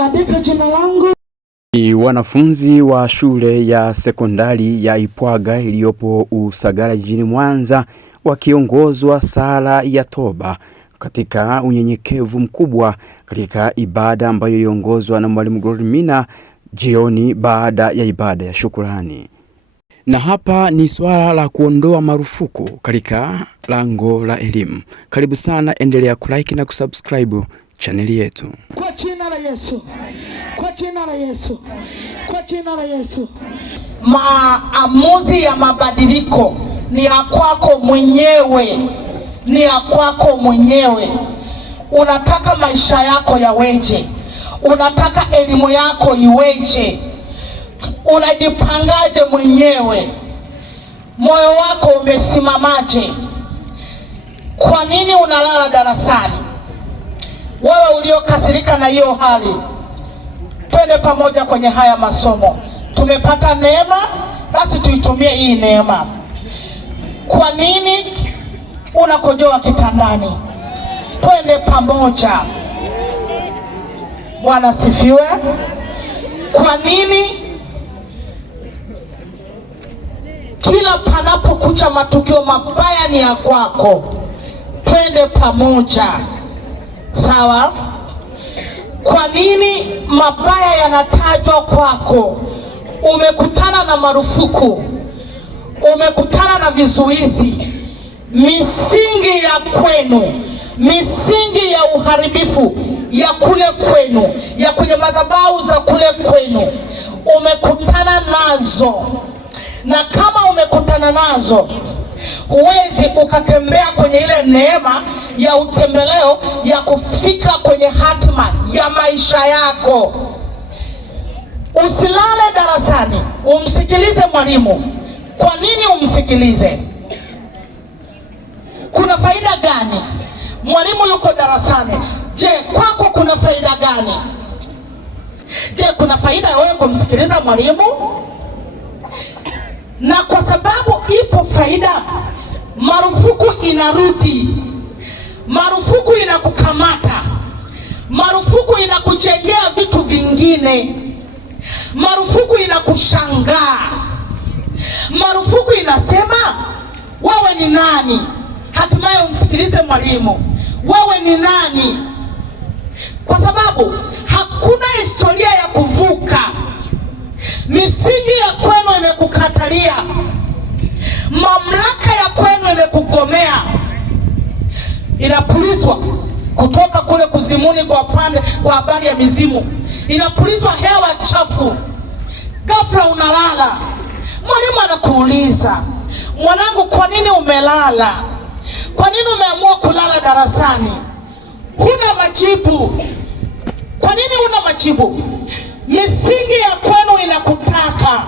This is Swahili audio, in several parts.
Andika jina langu. Ni wanafunzi wa shule ya sekondari ya Ipwaga iliyopo Usagara jijini Mwanza wakiongozwa sala ya toba katika unyenyekevu mkubwa katika ibada ambayo iliongozwa na Mwalimu Glory Mina jioni baada ya ibada ya shukrani. Na hapa ni swala la kuondoa marufuku katika lango la elimu. Karibu sana, endelea kulike na kusubscribe chaneli yetu. Kwa jina la Yesu. Kwa jina la Yesu. Kwa jina la Yesu. Maamuzi ya mabadiliko ni ya kwako mwenyewe. Ni ya kwako mwenyewe. Unataka maisha yako yaweje? Unataka elimu yako iweje? Unajipangaje mwenyewe? Moyo wako umesimamaje? Kwa nini unalala darasani? Wewe uliokasirika na hiyo hali, twende pamoja kwenye haya masomo. Tumepata neema, basi tuitumie hii neema. Kwa nini unakojoa kitandani? Twende pamoja. Bwana sifiwe. Kwa nini kila panapokucha matukio mabaya ni ya kwako? Twende pamoja. Sawa? Kwa nini mabaya yanatajwa kwako? Umekutana na marufuku, umekutana na vizuizi, misingi ya kwenu, misingi ya uharibifu ya kule kwenu, ya kwenye madhabahu za kule kwenu, umekutana nazo. Na kama umekutana nazo, huwezi ukatembea kwenye ile neema ya utembeleo ya kufika kwenye hatima ya maisha yako. Usilale darasani, umsikilize mwalimu. Kwa nini umsikilize? Kuna faida gani? Mwalimu yuko darasani. Je, kwako kuna faida gani? Je, kuna faida ya wewe kumsikiliza mwalimu? Na kwa sababu ipo faida, marufuku inarudi. Marufuku inakukamata. Marufuku inakujengea vitu vingine. Marufuku inakushangaa. Marufuku inasema wewe ni nani? Hatimaye umsikilize mwalimu. Wewe ni nani? Kwa sababu hakuna historia ya kuvuka. Misingi ya kwenu imekukatalia. Mamlaka ya kwenu imekugomea. Inapulizwa kutoka kule kuzimuni kwa habari ya mizimu. Inapulizwa hewa chafu. Ghafla unalala. Mwalimu anakuuliza, mwanangu, kwa nini umelala? Kwa nini umeamua kulala darasani? Huna majibu. Kwa nini huna majibu? Misingi ya kwenu inakutaka.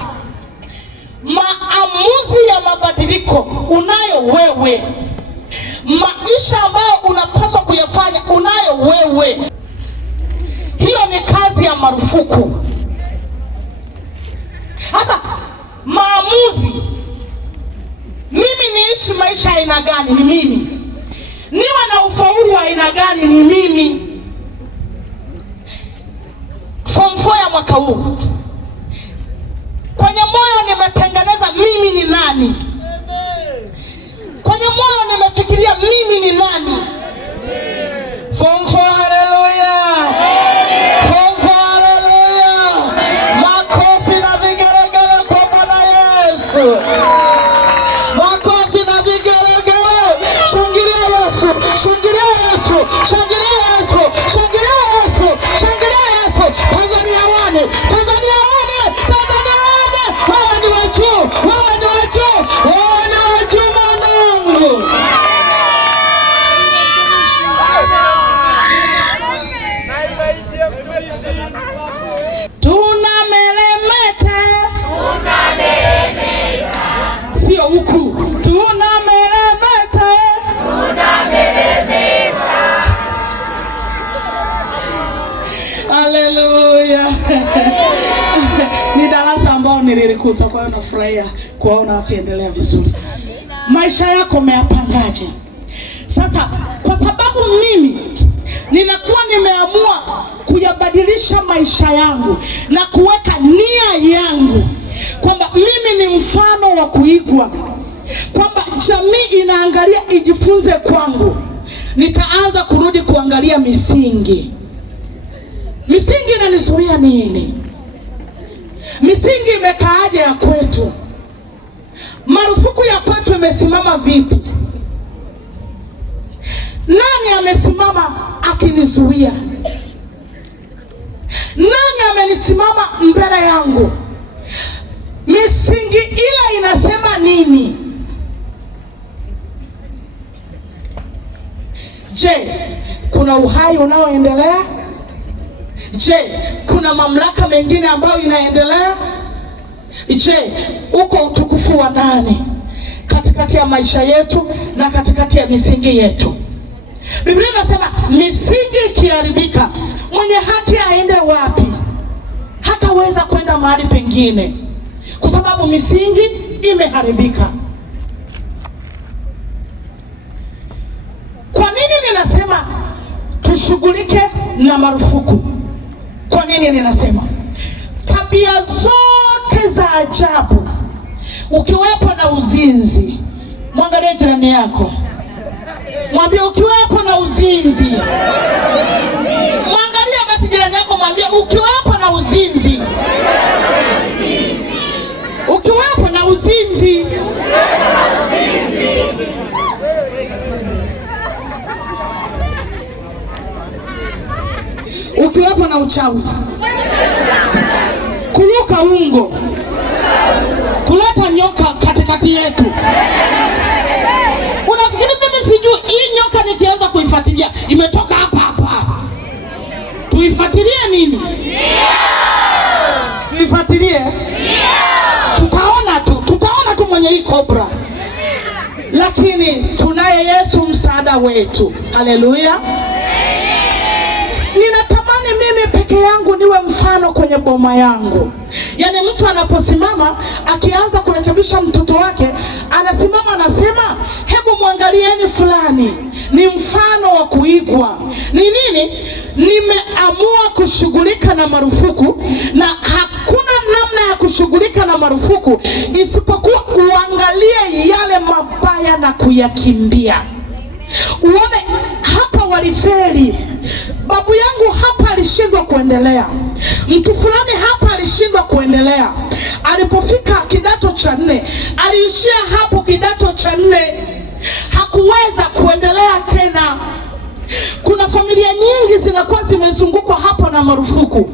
Maamuzi ya mabadiliko unayo wewe. Maisha ambayo unapaswa kuyafanya unayo wewe. Hiyo ni kazi ya marufuku. Sasa maamuzi, mimi niishi maisha ya aina gani? Ni mimi. Niwe na ufaulu wa aina gani? Ni mimi. Form 4 ya mwaka huu, kwenye moyo nimetengeneza mimi ni nani. Kwenye moyo nimefikiria mimi ni nani. Form 4, haleluya. Form 4, haleluya. Makofi na vigelegele kwa Bwana Yesu. Makofi na vigelegele. Shangilia Yesu, shangilia Yesu, shangilia Yesu, shangilia Yesu, shangilia Yesu. Tanzania wane, Tanzania wane, Tanzania wane. Wewe ni wa juu, wewe ni wa juu, wewe ni wa juu mwanangu. Tunameremeta. Sio huku. Tunameremeta. Haleluya. Ni darasa ambao nililikuta, kwa hiyo nafurahia kuwaona wakiendelea vizuri. Maisha yako umeyapangaje? Sasa kwa sababu mimi ninakuwa nimeamua kuyabadilisha maisha yangu na kuweka nia yangu kwamba mimi ni mfano wa kuigwa, kwamba jamii inaangalia ijifunze kwangu, nitaanza kurudi kuangalia misingi. Misingi inanizuia nini? Misingi imekaaje ya kwetu? Marufuku ya kwetu imesimama vipi? Nani amesimama akinizuia? Nani amenisimama mbele yangu? Misingi ile inasema nini? Je, kuna uhai unaoendelea? Je, kuna mamlaka mengine ambayo inaendelea? Je, uko utukufu wa nani katikati ya maisha yetu na katikati ya misingi yetu? Biblia inasema misingi ikiharibika, mwenye haki aende wapi? Hataweza kwenda mahali pengine kwa sababu misingi imeharibika. Kwa nini ninasema tushughulike na marufuku? Kwa nini ninasema? Tabia zote za ajabu, ukiwepo na uzinzi, mwangalie jirani yako, mwambie ukiwepo na uzinzi. Mwangalie basi jirani yako, mwambie ukiwepo na uzinzi. Ukiwepo na uzinzi. Ukiwepo na uchawi, kuruka ungo, kuleta nyoka katikati yetu. Unafikiri mimi sijui hii nyoka nikianza kuifuatilia imetoka hapa hapa? Tuifuatilie nini? Tuifuatilie? Tutaona tu mwenye hii kobra. Lakini tunaye Yesu msaada wetu. Haleluya. Ninatamani mimi peke yangu niwe mfano kwenye boma yangu. Yaani mtu anaposimama akianza kurekebisha mtoto wake, anasimama anasema, hebu mwangalieni fulani, ni mfano wa kuigwa. Ni nini? Nimeamua kushughulika na marufuku, na hakuna namna ya kushughulika na marufuku isipokuwa uangalie yale mabaya na kuyakimbia. Uone hapa walifeli. Babu yangu hapa alishindwa kuendelea. Mtu fulani hapa alishindwa kuendelea. Alipofika kidato cha 4, aliishia hapo kidato cha 4. Hakuweza kuendelea tena. Kuna familia nyingi zinakuwa zimezungukwa hapo na marufuku,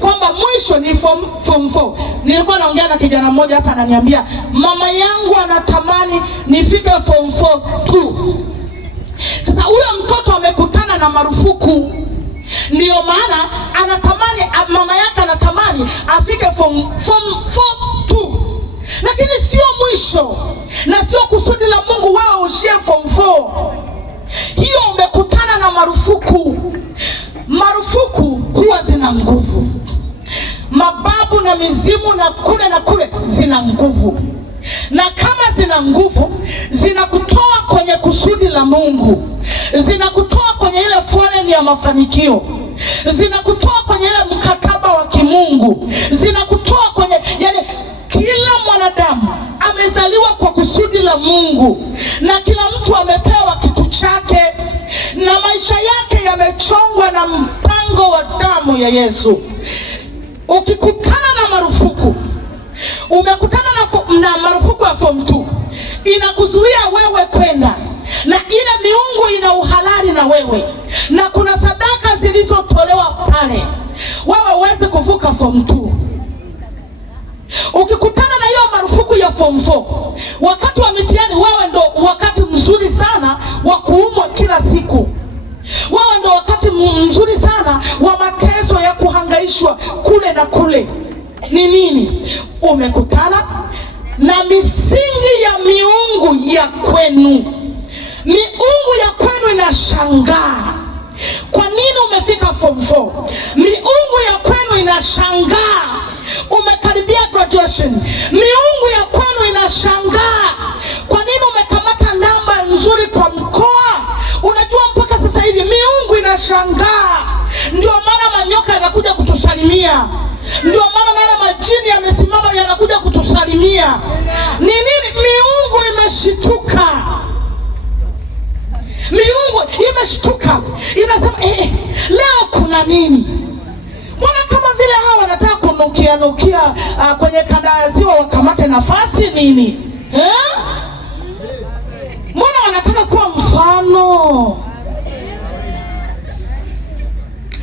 kwamba mwisho ni form 4. Nilikuwa naongea na kijana mmoja hapa ananiambia, mama yangu anatamani nifike form 4 tu. Sasa huyo mtoto amekutana na marufuku, ndio maana anatamani, mama yake anatamani afike form 4 tu. Lakini sio mwisho na sio kusudi la Mungu wao ushie form 4. Hiyo umekutana na marufuku. Marufuku huwa zina nguvu. Mababu na mizimu na kule zina nguvu. Na kama zina nguvu, zinakutoa kwenye kusudi la Mungu. Zinakutoa kwenye ile foleni ya mafanikio. Zinakutoa kwenye ile mkataba wa kimungu. Zinakutoa kwenye, yani kila mwanadamu amezaliwa kwa kusudi la Mungu, na kila mtu amepewa kitu chake, na maisha yake yamechongwa na mpango wa damu ya Yesu. Ukikutana na marufuku, umekutana na marufuku ya form 2, inakuzuia wewe kwenda, na ile miungu ina uhalali na wewe, na kuna sadaka zilizotolewa pale, wewe uweze kuvuka form 2. Ukikutana na hiyo marufuku ya form 4, wakati wa mitihani, wewe ndo wakati mzuri sana wa kuumwa kila siku. Wewe ndo wakati mzuri sana wa mateso ya kuhangaishwa kule na kule. Ni nini? Umekutana na misingi ya miungu ya kwenu. Miungu ya kwenu inashangaa, kwa nini umefika form 4? Miungu ya kwenu inashangaa, umekaribia graduation. Miungu ya kwenu inashangaa, kwa nini umekamata namba nzuri kwa mkoa. Unajua mpaka sasa hivi miungu inashangaa. tunashangaa. Ndio maana manyoka yanakuja kutusalimia, ndio maana yale majini yamesimama yanakuja kutusalimia. Ni nini? Miungu imeshituka. Miungu imeshtuka, inasema leo kuna nini? Mbona kama vile hawa wanataka kunukia kwenye kanda ya ziwa wakamate nafasi nini? Mbona wanataka kuwa mfano?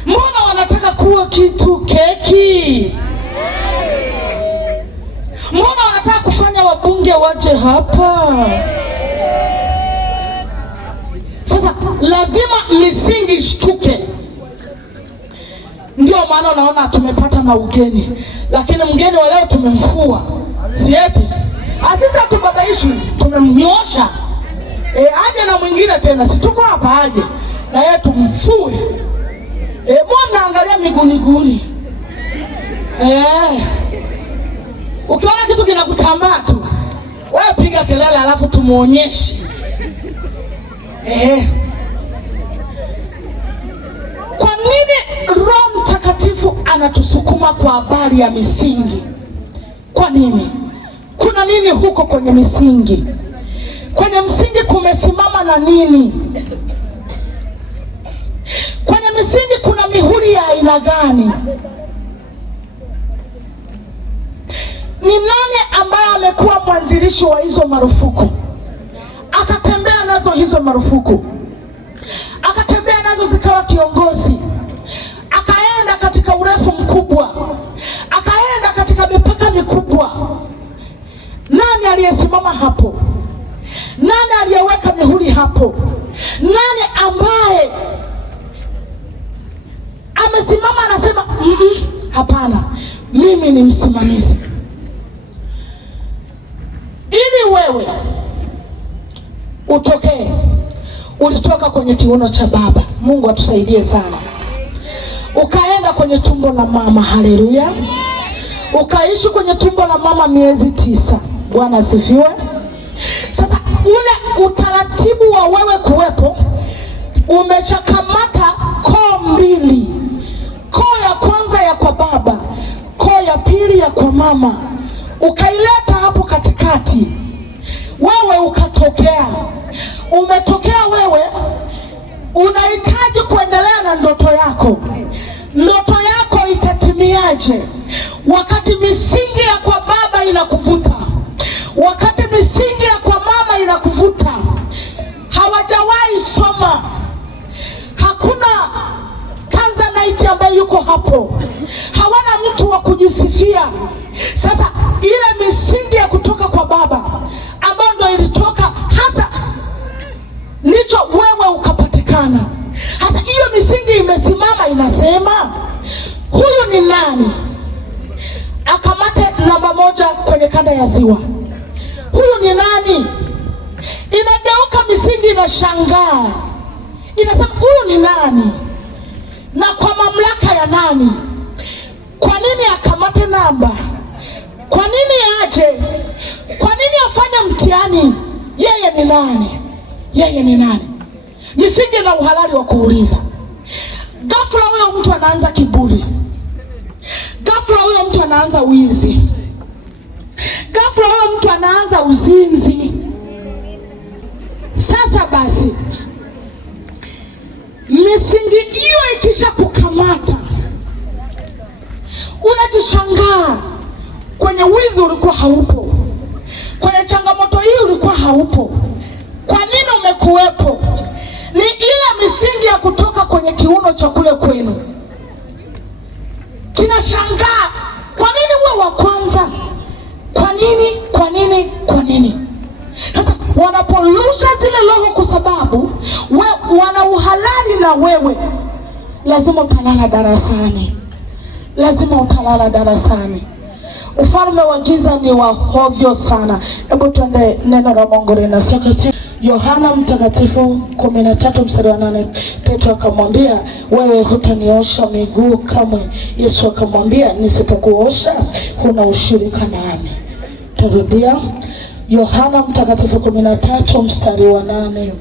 Mbona wanataka kuwa kitu keki? Mbona wanataka kufanya wabunge waje hapa? Sasa lazima misingi ishtuke. Ndio maana unaona tumepata na ugeni, lakini mgeni wa leo tumemfua. Sieti asisa tubabaishwe, tumemnyosha. Aje na mwingine tena, si tuko hapa, aje na yeye tumfue. Mbona angalia miguuni. Ukiona kitu kinakutambaa tu, wewe piga kelele alafu tumuonyeshe. Kwa nini Roho Mtakatifu anatusukuma kwa habari ya misingi? Kwa nini? Kuna nini huko kwenye misingi? Kwenye msingi kumesimama na nini? Kwenye misingi kuna mihuri ya aina gani? Ni nani ambaye amekuwa mwanzilishi wa hizo marufuku? Akatembea nazo hizo marufuku, akatembea nazo zikawa kiongozi, akaenda katika urefu mkubwa, akaenda katika mipaka mikubwa. Nani aliyesimama hapo? Nani aliyeweka mihuri hapo? Nani ambaye amesimama anasema hapana, mimi ni msimamizi? Ili wewe utokee, ulitoka kwenye kiuno cha baba. Mungu atusaidie sana. Ukaenda kwenye tumbo la mama. Haleluya. Ukaishi kwenye tumbo la mama miezi 9. Bwana asifiwe. Sasa ule utaratibu wa wewe kuwepo, umechakamata koo mbili. Koo ya kwanza ya kwa baba, koo ya pili ya kwa mama, ukaileta hapo katikati. Wewe ukatokea. Umetokea wewe, unahitaji kuendelea na ndoto yako. Ndoto yako itatimiaje wakati misingi ya kwa baba inakuvuta? Wakati misingi ya kwa mama inakuvuta. Hawajawahi soma, hakuna Tanzanite ambaye yuko hapo, hawana mtu wa kujisifia. Sasa ile misingi ya kutoka kwa baba ambayo ndio ilitoka hasa, ndicho wewe ukapatikana. Hasa hiyo misingi imesimama, inasema huyu ni nani? Akamate namba 1 kwenye kanda ya ziwa. Huyu ni nani? Inageuka misingi, inashangaa, inasema huyu ni nani na kwa mamlaka ya nani? Kwa nini akamate namba? Kwa nini aje? Kwa nini afanye mtihani? Yeye ni nani? Yeye ni nani? Misingi na uhalali wa kuuliza. Ghafla huyo mtu anaanza kiburi. Ghafla huyo mtu anaanza wizi. Ghafla huyo mtu anaanza uzinzi. Sasa basi, misingi hiyo ikisha kukamata, unajishangaa. Kwenye wizi ulikuwa haupo, kwenye changamoto hii ulikuwa haupo. Kwa nini umekuwepo? Ni ile misingi ya kutoka kwenye kiuno cha kule kwenu. Kinashangaa, kwa nini uwe wa kwanza? Kwa nini? Kwa nini? Kwa nini? Sasa wanaporusha zile roho, kwa sababu wana uhalali na wewe, lazima utalala darasani, lazima utalala darasani. Ufalme wa giza ni wa hovyo sana. Hebu tuende neno la Mungu linasema Yohana Mtakatifu 13 mstari wa 8. Petro akamwambia, wewe hutaniosha miguu kamwe. Yesu akamwambia, nisipokuosha huna ushirika nami. Tarudia, Yohana Mtakatifu 13 mstari wa 8.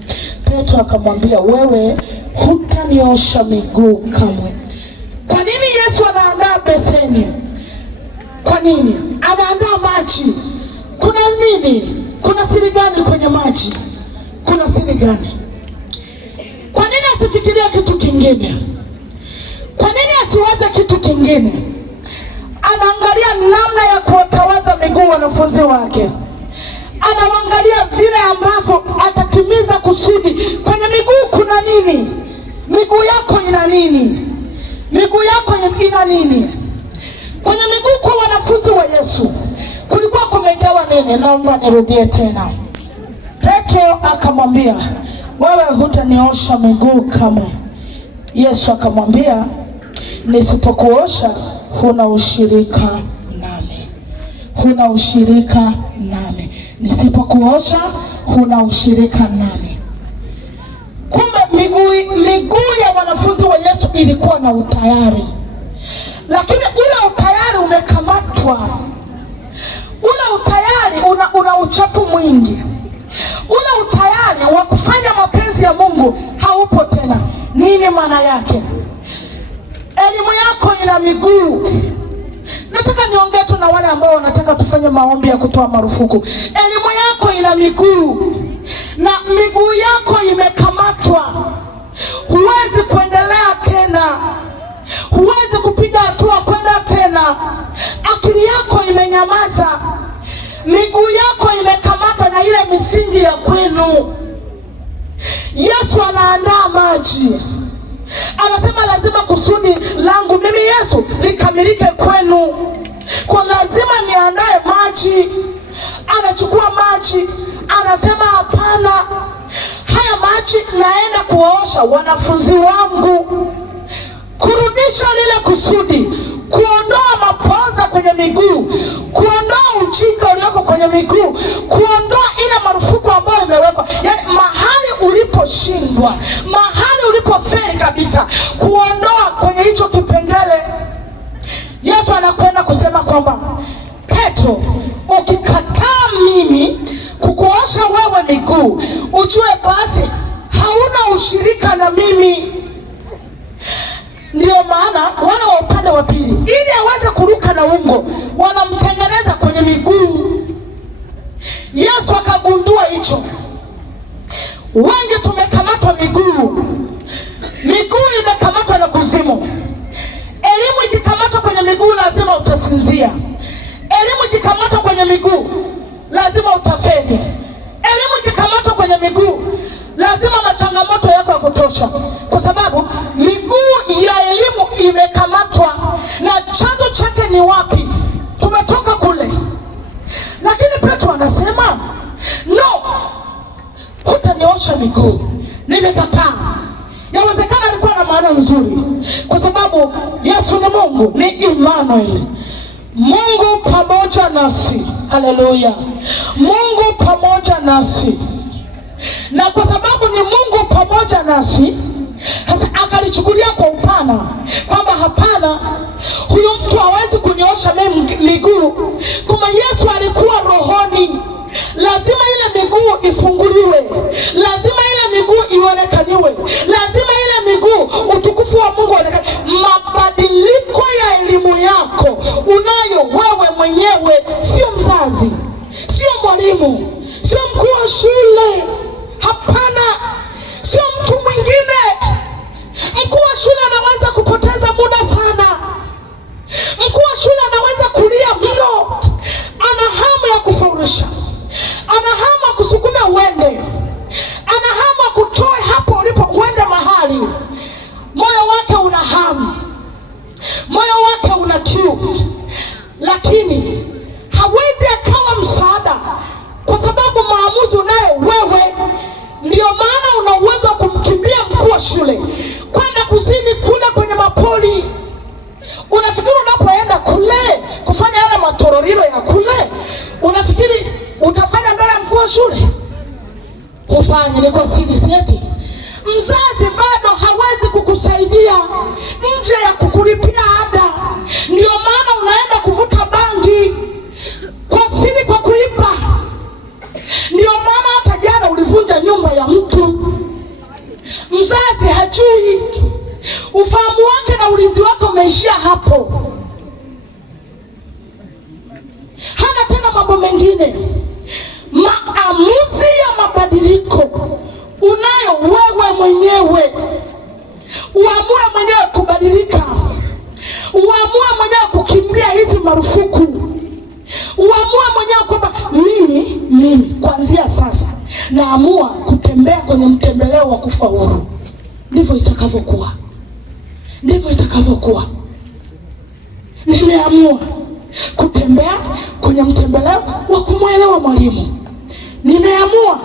Petro akamwambia, wewe hutaniosha hutaniosha miguu kamwe. Kwa nini Yesu anaandaa beseni? Kwa nini anaandaa maji? Kuna nini? Kuna siri gani kwenye maji? Kuna siri gani? Kwa nini asifikirie kitu kingine? Kwa nini asiwaze kitu kingine? Anaangalia namna ya kuwatawaza miguu wanafunzi wake. Anaangalia vile ambavyo atatimiza kusudi. Kwenye miguu kuna nini? Miguu yako ina nini? Miguu yako ina nini? Kwenye miguu kwa wanafunzi wa Yesu kulikuwa kumegawa nini? Naomba nirudie tena. Petro akamwambia, wewe hutaniosha miguu kamwe. Yesu akamwambia, nisipokuosha huna ushirika nami. Huna ushirika nami. Nisipokuosha huna ushirika nami. Kumbe miguu ya wanafunzi wa Yesu ilikuwa na utayari. Lakini ule utayari umekamatwa. Ule utayari una uchafu mwingi. Ule utayari wa kufanya mapenzi ya Mungu haupo tena. Nini maana yake? Elimu yako ina miguu. Nataka niongee tu na wale ambao wanataka tufanye maombi ya kutoa marufuku. Elimu yako ina miguu na miguu yako imekamatwa. Huwezi kuendelea tena. Huwezi kupiga hatua kwenda tena. Akili yako imenyamaza. Miguu yako imekamatwa na ile misingi ya kwenu. Yesu anaandaa maji. Anasema lazima kusudi langu mimi Yesu likamilike kwenu. Kwa lazima niandae maji. Anachukua maji. Anasema hapana. Haya maji naenda kuwaosha wanafunzi wangu. Kurudisha lile kusudi. Kuondoa mapoza kwenye miguu. Kuondoa ujinga ulioko kwenye miguu. Kuondoa ile marufuku ambayo imewekwa. Yaani mahali uliposhindwa, mahali ulipofeli kabisa, kuondoa kwenye hicho kipengele. Yesu anakwenda kusema kwamba Petro, ukikataa mimi kukuosha wewe miguu, ujue basi hauna ushirika na mimi. Ndio maana wana wa upande wa pili, ili aweze kuruka na ungo, wanamtengeneza kwenye miguu. Yesu akagundua hicho. Wengi tumekamatwa miguu. Miguu imekamatwa na kuzimu. Elimu ikikamatwa kwenye miguu lazima utasinzia. Elimu ikikamatwa kwenye miguu lazima utafeli. Elimu ikikamatwa kwenye miguu lazima machangamoto yako ya kutosha, kwa sababu miguu ya elimu imekamatwa. Na chanzo chake ni wapi? Tumetoka kule. Lakini Petro anasema no, hutaniosha miguu. Nimekataa. Yawezekana alikuwa na maana nzuri, kwa sababu Yesu ni Mungu, ni Emmanuel, Mungu pamoja nasi. Haleluya. Mungu pamoja nasi. Na kwa sababu ni Mungu pamoja nasi, sasa akalichukulia kwa upana kwamba hapana, huyu mtu hawezi kuniosha miguu. Kuma Yesu alikuwa rohoni. Lazima ile miguu ifunguliwe. Lazima ile miguu ionekaniwe. Lazima ile miguu utukufu wa Mungu uonekane. Mabadiliko ya elimu yako unayo wewe mwenyewe, sio mzazi, sio mwalimu, sio mkuu wa shule. Hapana, sio mtu mwingine. Mkuu wa shule anaweza kupoteza muda sana. Mkuu wa shule anaweza kulia mno. Ana hamu ya kufaulisha. Ana hamu ya kusukume uende. Ana hamu ya kutoe hapo ulipo uende mahali. Moyo wake una hamu. Moyo wake una kiu. Lakini hawezi akawa msaada, kwa sababu maamuzi unayo wewe. Ndio maana una uwezo wa kumkimbia mkuu wa shule kwenda kuzini kule kwenye mapoli. Unafikiri unapoenda kule kufanya yale matororiro ya kule, unafikiri utafanya mbele ya mkuu wa shule? Ufanye ni kwa siri seti. Mzazi bado hawezi kukusaidia nje ya kukulipia ada. Ndio maana unaenda kuvuta bangi kwa siri, kwa kuiba. Ndio maana hata jana ulivunja nyumba ya mtu. Mzazi hajui. mwenyewe, uamue mwenyewe kubadilika, uamue mwenyewe kukimbia hizi marufuku, uamue mwenyewe kwamba mimi kuanzia sasa naamua kutembea kwenye mtembeleo wa kufaulu. Ndivyo itakavyokuwa, ndivyo itakavyokuwa. Nimeamua kutembea kwenye mtembeleo wa kumwelewa mwalimu. Nimeamua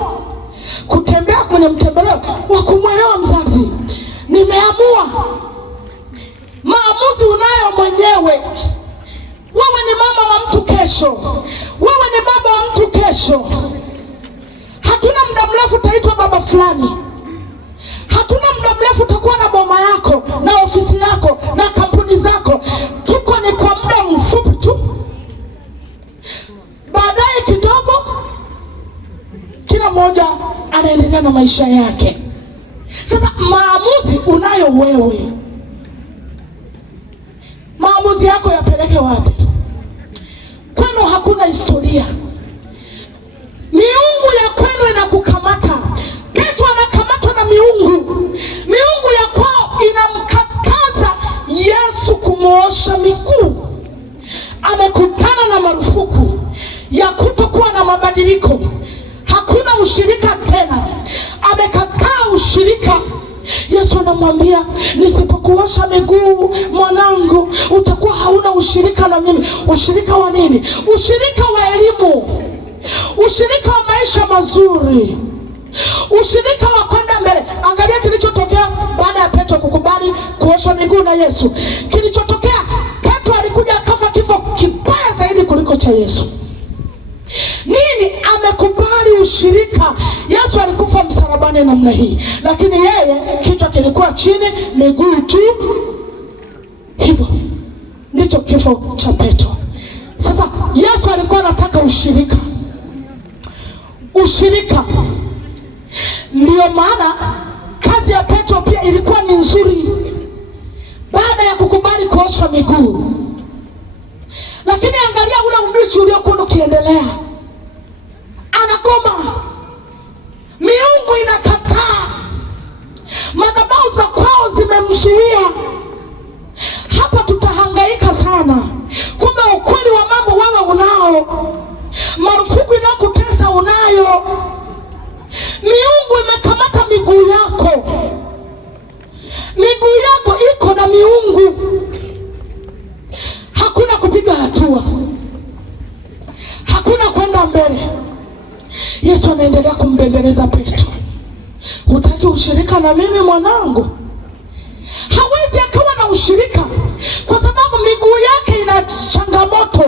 kutembea kwenye mtembeleo wa kumwelewa mzazi. Nimeamua. Maamuzi unayo mwenyewe. Wewe ni mama wa mtu kesho, wewe ni baba wa mtu kesho. Hatuna muda mrefu utaitwa baba fulani. Hatuna muda mrefu utakuwa na boma yako na ofisi yako na kampuni zako. Tuko ni kwa muda mfupi tu. Baadaye kidogo kila mmoja anaendelea na maisha yake. Sasa maamuzi unayo wewe. Maamuzi yako yapeleke wapi? Kwenu hakuna historia. Miungu ya kwenu inakukamata. Petro anakamatwa na miungu. Miungu ya kwao inamkataza Yesu kumuosha miguu. Amekutana na marufuku ya kutokuwa na mabadiliko. Hakuna ushirika tena. Amekataa ushirika. Yesu anamwambia, nisipokuosha miguu mwanangu, utakuwa hauna ushirika na mimi. Ushirika wa nini? Ushirika wa elimu, ushirika wa maisha mazuri, ushirika wa kwenda mbele. Angalia kilichotokea baada ya Petro kukubali kuosha miguu na Yesu. Kilichotokea, Petro alikuja akafa kifo kibaya zaidi kuliko cha Yesu. Nini? Amekubali ushirika. Yesu alikufa msalabani namna hii, lakini yeye kichwa kilikuwa chini, miguu tu. Hivyo ndicho kifo cha Petro. Sasa Yesu alikuwa anataka ushirika. Ushirika. Ndio maana kazi ya Petro pia ilikuwa ni nzuri baada ya kukubali kuosha miguu. Lakini angalia ule ubishi uliokuwa ukiendelea. Anagoma. Miungu inakataa. Madhabahu za kwao zimemzuia. Hapa tutahangaika sana. Kumbe ukweli wa mambo wewe unao. Marufuku inakutesa unayo. Miungu imekamata miguu yako. Miguu yako iko na miungu. Hakuna kupiga hatua. Hakuna kwenda mbele. Yesu anaendelea kumbembeleza Petro. Hutaki ushirika na mimi mwanangu? Hawezi akawa na ushirika kwa sababu miguu yake ina changamoto.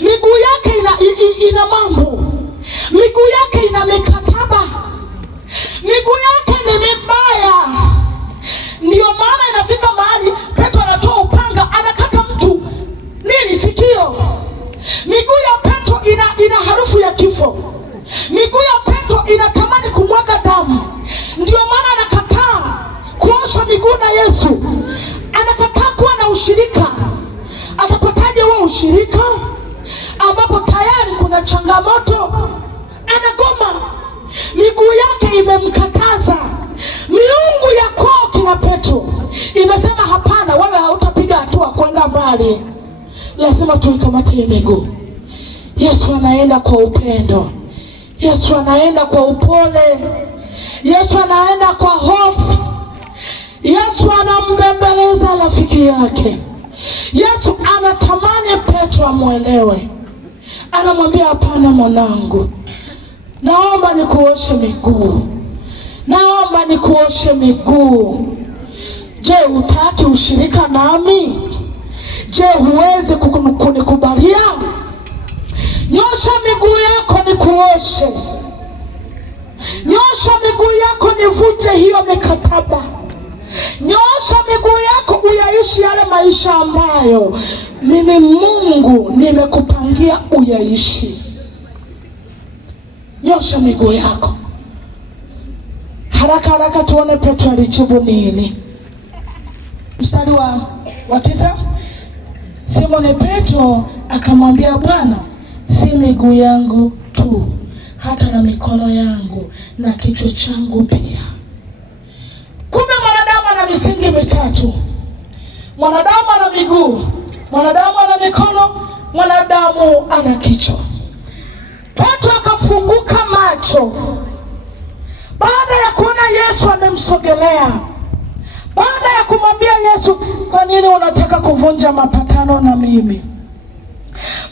Miguu yake ina mambo. Miguu yake ina mikataba. Miguu yake ni mibaya. Ndio maana inafika mahali Petro anatoa upanga, anakata mtu sikio. Miguu ya Petro ina harufu ya kifo. Miguu ya Petro inatamani kumwaga damu. Ndio maana anakataa kuosha miguu na Yesu. Anakataa kuwa na ushirika. Atapataje wewe ushirika ambapo tayari kuna changamoto? Anagoma. Miguu yake imemkataza. Miungu ya kwao kina Petro imesema hapana, wewe hautapiga hatua kwenda mbali. Lazima tuikamate miguu. Yesu anaenda kwa upendo. Yesu anaenda kwa upole. Yesu anaenda kwa hofu. Yesu anambembeleza rafiki yake. Yesu anatamani Petro amuelewe. Anamwambia, hapana mwanangu, naomba nikuoshe miguu. Naomba nikuoshe miguu. Je, hutaki ushirika nami? Je, huwezi kunikubalia? Nyosha miguu yako nikuoshe. Nyosha miguu yako nivute hiyo mikataba. Nyosha miguu yako uyaishi yale maisha ambayo mimi Mungu nimekupangia uyaishi. Nyosha miguu yako. Haraka haraka tuone Petro alijibu nini. Mstari wa 9. Simoni Petro akamwambia, Bwana, si miguu yangu tu, hata na mikono yangu na kichwa changu pia. mitatu. Mwanadamu ana miguu, mwanadamu ana mikono, mwanadamu ana kichwa. Petro akafunguka macho baada ya kuona Yesu amemsogelea, baada ya kumwambia Yesu, kwa nini unataka kuvunja mapatano na mimi?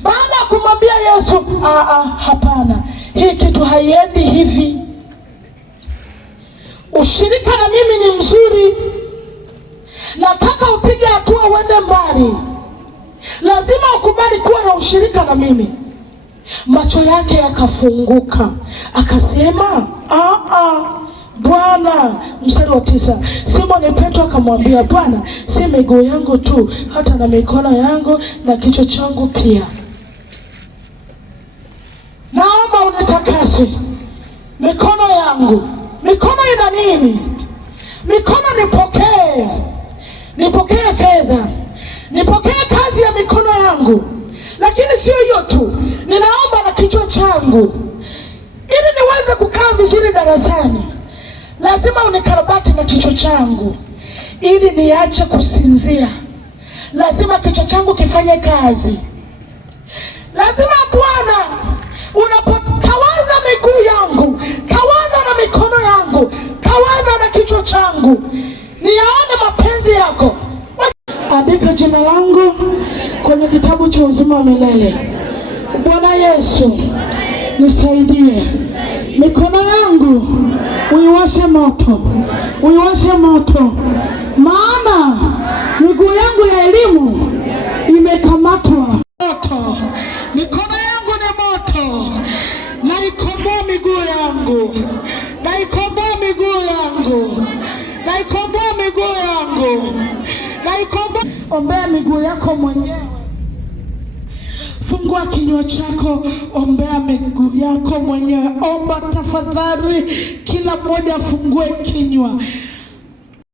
Baada ya kumwambia Yesu, hapana, hii kitu haiendi hivi. Ushirika na mimi ni mzuri, nataka upige hatua uende mbali, lazima ukubali kuwa na ushirika na mimi. Macho yake yakafunguka, akasema Bwana. Mstari wa 9, Simoni Petro akamwambia, Bwana, si miguu yangu tu, hata na mikono yangu na kichwa changu pia. Naomba unitakase mikono yangu. Mikono ina nini? Mikono nipokee fedha, nipokee kazi ya mikono yangu. Lakini sio hiyo tu, ninaomba na kichwa changu. Ili niweze kukaa vizuri darasani, lazima unikarabati na kichwa changu. Ili niache kusinzia, lazima kichwa changu kifanye kazi. Lazima Bwana, unapotawaza miguu yangu, tawaza na mikono yangu, tawaza na kichwa changu, niyaone mapenzi yako. Andika jina langu kwenye kitabu cha uzima wa milele. Bwana Yesu, nisaidie. Mikono yangu uiwashe moto, uiwashe moto, maana miguu yangu ya elimu imekamatwa moto. Mikono yangu ni moto, naikomboa miguu yangu, naikomboa miguu yangu, naikomboa miguu yangu, naikomboa. Ombea miguu yako mwenyewe. Fungua kinywa chako, ombea miguu yako mwenyewe. Omba tafadhali, kila mmoja afungue kinywa.